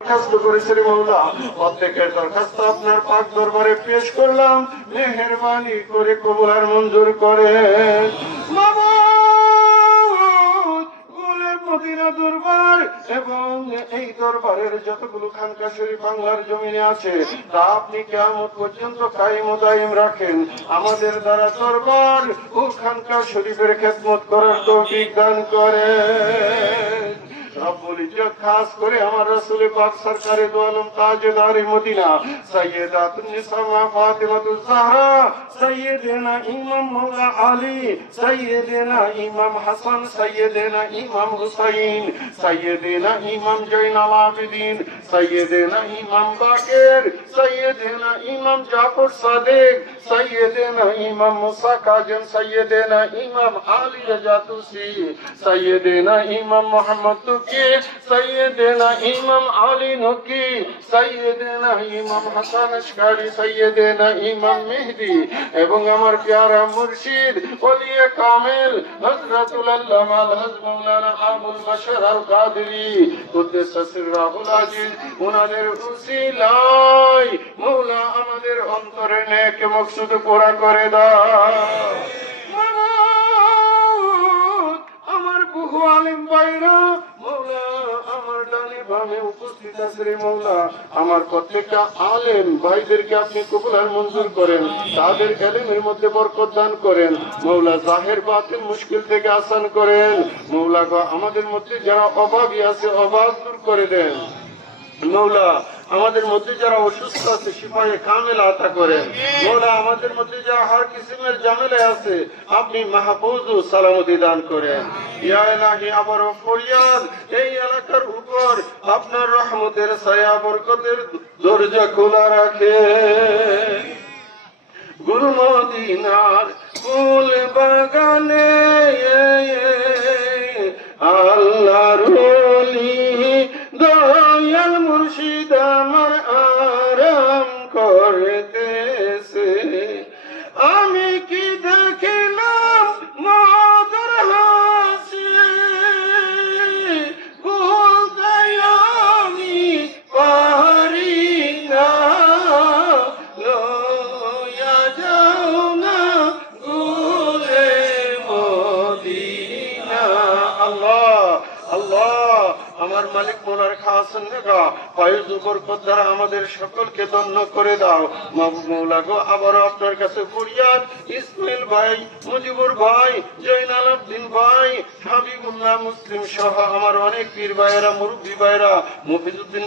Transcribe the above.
দরখাস্ত করেছে মওলা, প্রত্যেকের দরখাস্ত আপনার পাক দরবারে পেশ করলাম, মেহেরবানি করে কবুল আর মঞ্জুর করেন। মদিনা দরবার এবং এই দরবারের যতগুলো খানকা শরীফ বাংলার জমিনে আছে তা আপনি কিয়ামত পর্যন্ত কায়েম ও দায়েম রাখেন। আমাদের দ্বারা দরবার ও খানকা শরীফের খেদমত করার তৌফিক দান করেন। রব্বুল ইজ্জত খাস করে আমার রাসূল পাক সরকারে দো আলম তাজদারে মদিনা সাইয়্যিদাতুন নিসা ফাতিমাতুজ জাহরা সাইয়্যিদিনা ইমাম মাওলা আলী সাইয়্যিদিনা ইমাম হাসান সাইয়্যিদিনা ইমাম হুসাইন সাইয়্যিদিনা ইমাম জয়নাল আবেদিন সাইয়্যিদিনা ইমাম বাকের সাইয়্যিদিনা ইমাম জাফর সাদিক সাইয়্যিদিনা ইমাম মুসা কাজম সাইয়্যিদিনা ইমাম আলী রাজা তুসি সাইয়্যিদিনা ইমাম মুহাম্মদ সৈয়দেনা ইমাম আলী নকি সৈয়দেনা ইমাম হাসান আশকারি সৈয়দেনা ইমাম মেহদি এবং আমার প্যারা মুর্শিদ ওলিয়ে কামেল হযরতুল আল্লামা আল-হাজ মাওলানা আবুল বশর আল কাদরি কুদ্দুস সিররাহুল আজিজ ওনাদের উসিলায় মওলা আমাদের অন্তরে নেক মকসুদ পুরা করে দাও। আমার বহু আলেম ভাইরা মওলা আমার ডানে বামে উপস্থিত আছে রে মওলা, আমার প্রত্যেকটা আলেম ভাইদেরকে আপনি কবুল আর মঞ্জুর করেন, তাদের ইলমের মধ্যে বরকত দান করেন মওলা, জাহির বাতিন মুশকিল থেকে আসান করেন মওলা গো। আমাদের মধ্যে যারা অভাবী আছে অভাব দূর করে দেন মওলা, আমাদের মধ্যে যারা অসুস্থ আছে শিফায়ে কামেল আতা করেন মওলা, আমাদের মধ্যে যারা হর কিসমের ঝামেলা আছে আপনি মাহফুজ ও সালামতি দান করেন। ইয়া ইলাহি আবার ফরিয়াদ এই এলাকার উপর আপনার রহমতের ছায়া বরকতের দরজা খোলা রাখেন। গুরু মদিনার ফুল বাগানে আল্লাহর ওলি দয়াল মুর্শিদ আমার আরাম করতেছে, আমি কি দেখিলাম মধুর হাসি বলতে আমি পারি না, লয়া যাও না গুলে মদিনা। আল্লাহ আল্লাহ আমার মালিক মোলার খাসন নেগা ফয়েজ বরকত দ্বারা আমাদের সকলকে ধন্য করে দাও মওলা গো। আবারও আপনার কাছে ফরিয়াদ, ইসমাইল ভাই, মুজিবুর ভাই, জয়নাল আবদিন ভাই, হাবিবুল্লাহ মুসলিম সহ আমার অনেক পীর ভাইয়েরা মুরব্বী ভাইয়েরা মুফিদুদ্দিন